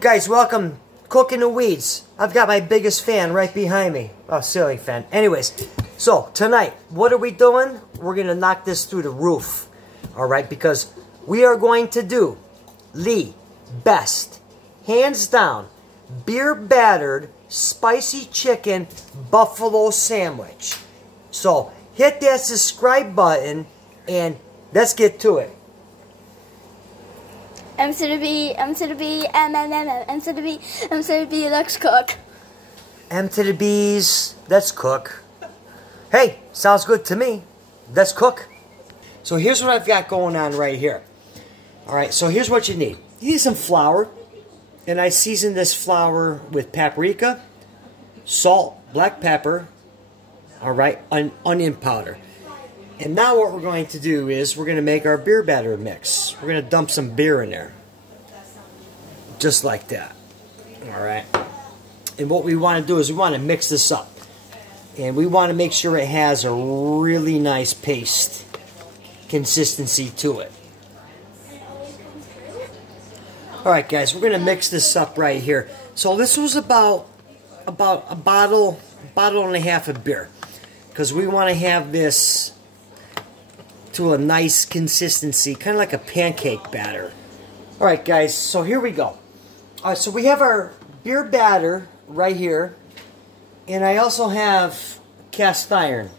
Guys, welcome. Cooking the Weeds. I've got my biggest fan right behind me. Oh, silly fan. Anyways, so tonight, what are we doing? We're going to knock this through the roof. Alright, because we are going to do the best, hands down, beer battered, spicy chicken buffalo sandwich. So, hit that subscribe button and let's get to it. M to the B, M to the B, M, M to the B, M to the B, let's cook. M to the B's, let's cook. Hey, sounds good to me. Let's cook. So here's what I've got going on right here. Alright, so here's what you need. You need some flour. And I seasoned this flour with paprika, salt, black pepper, alright, onion powder. And now what we're going to do is we're going to make our beer batter mix. We're going to dump some beer in there. Just like that. Alright. And what we want to do is we want to mix this up. And we want to make sure it has a really nice paste consistency to it. Alright guys, we're going to mix this up right here. So this was about a bottle and a half of beer. Because we want to have this to a nice consistency, kind of like a pancake batter. Alright guys, so here we go. Alright, so we have our beer batter right here. And I also have cast iron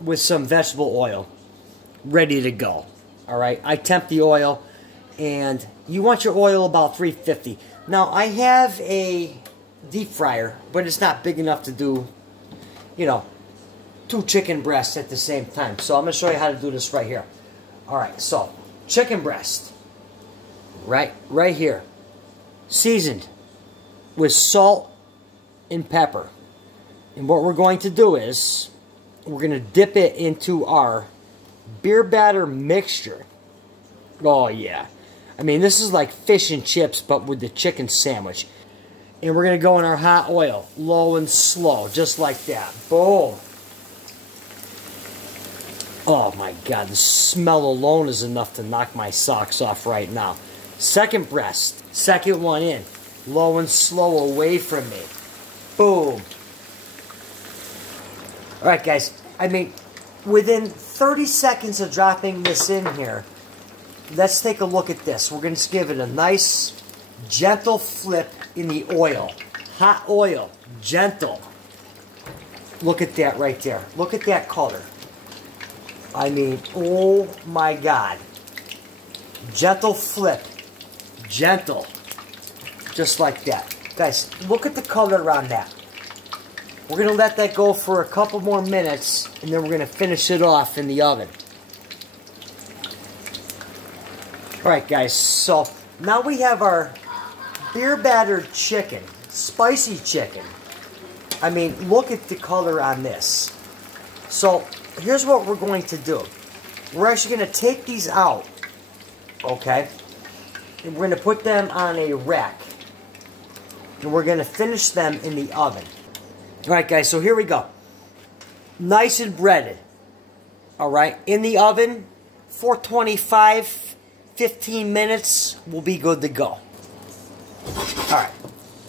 with some vegetable oil ready to go. Alright, I temp the oil. And you want your oil about 350. Now, I have a deep fryer, but it's not big enough to do, you know, 2 chicken breasts at the same time. So I'm going to show you how to do this right here. Alright, so, chicken breast. Right here. Seasoned with salt and pepper. And what we're going to do is, we're going to dip it into our beer batter mixture. Oh, yeah. I mean, this is like fish and chips, but with the chicken sandwich. And we're going to go in our hot oil, low and slow, just like that. Boom. Oh my God, the smell alone is enough to knock my socks off right now. Second breast, second one in, low and slow away from me. Boom. Alright guys, I mean, within 30 seconds of dropping this in here, let's take a look at this. We're going to give it a nice, gentle flip in the oil. Hot oil. Gentle. Look at that right there. Look at that color. I mean, oh my God. Gentle flip. Gentle. Just like that. Guys, look at the color on that. We're going to let that go for a couple more minutes, and then we're going to finish it off in the oven. Alright guys, so now we have our beer battered chicken, spicy chicken. I mean, look at the color on this. So, here's what we're going to do. We're actually going to take these out, okay? And we're going to put them on a rack. And we're going to finish them in the oven. Alright guys, so here we go. Nice and breaded. Alright, in the oven, 425. 15 minutes, we'll be good to go. Alright,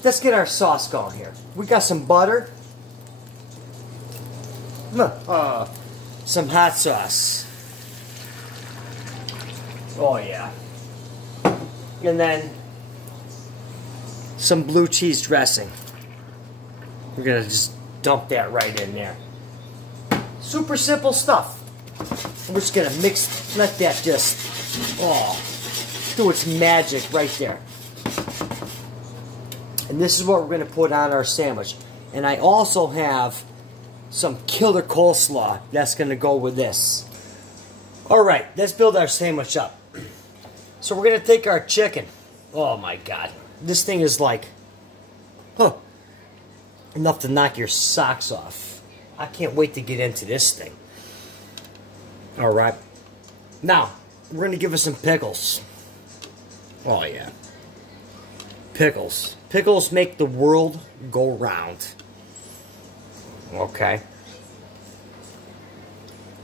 let's get our sauce going here. We got some butter. Some hot sauce. Oh yeah. And then some blue cheese dressing. We're going to just dump that right in there. Super simple stuff. We're just going to mix, let that just... oh, do its magic right there. And this is what we're going to put on our sandwich. And I also have some killer coleslaw that's going to go with this. Alright, let's build our sandwich up. So we're going to take our chicken. Oh my God. This thing is like, enough to knock your socks off. I can't wait to get into this thing. Alright. Now, we're going to give us some pickles. Oh, yeah. Pickles. Pickles make the world go round. Okay.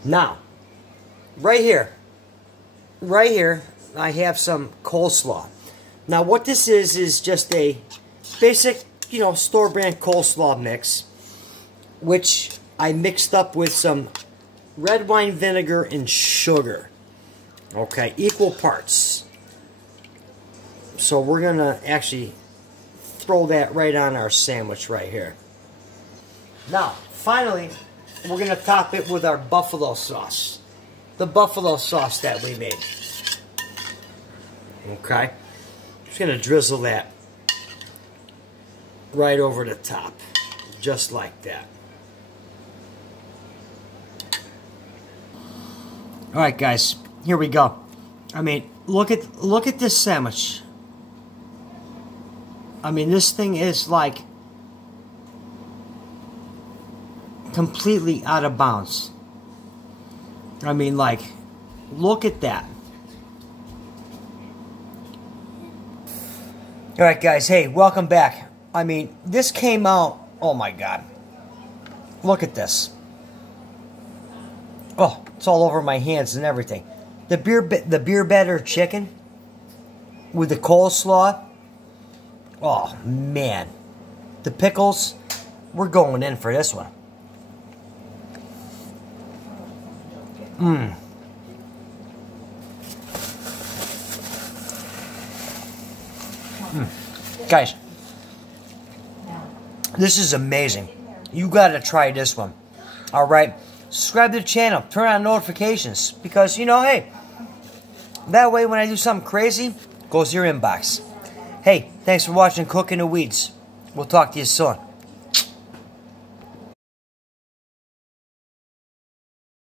Now, right here, I have some coleslaw. Now what this is just a basic, you know, store brand coleslaw mix, which I mixed up with some red wine vinegar and sugar. Okay, equal parts. So we're gonna actually throw that right on our sandwich right here. Now, finally, we're gonna top it with our buffalo sauce. The buffalo sauce that we made. Okay, just gonna drizzle that right over the top, just like that. All right, guys, here we go. I mean, look at this sandwich. I mean, this thing is like completely out of bounds. I mean, like, look at that. All right, guys, hey, welcome back. I mean, this came out, oh my God. Look at this. Oh, it's all over my hands and everything. The beer battered chicken with the coleslaw. Oh, man. The pickles, we're going in for this one. Mmm. Guys, this is amazing. You gotta try this one. Alright? Subscribe to the channel. Turn on notifications. Because, you know, hey, that way when I do something crazy, it goes to your inbox. Hey, thanks for watching Cooking the Weeds. We'll talk to you soon.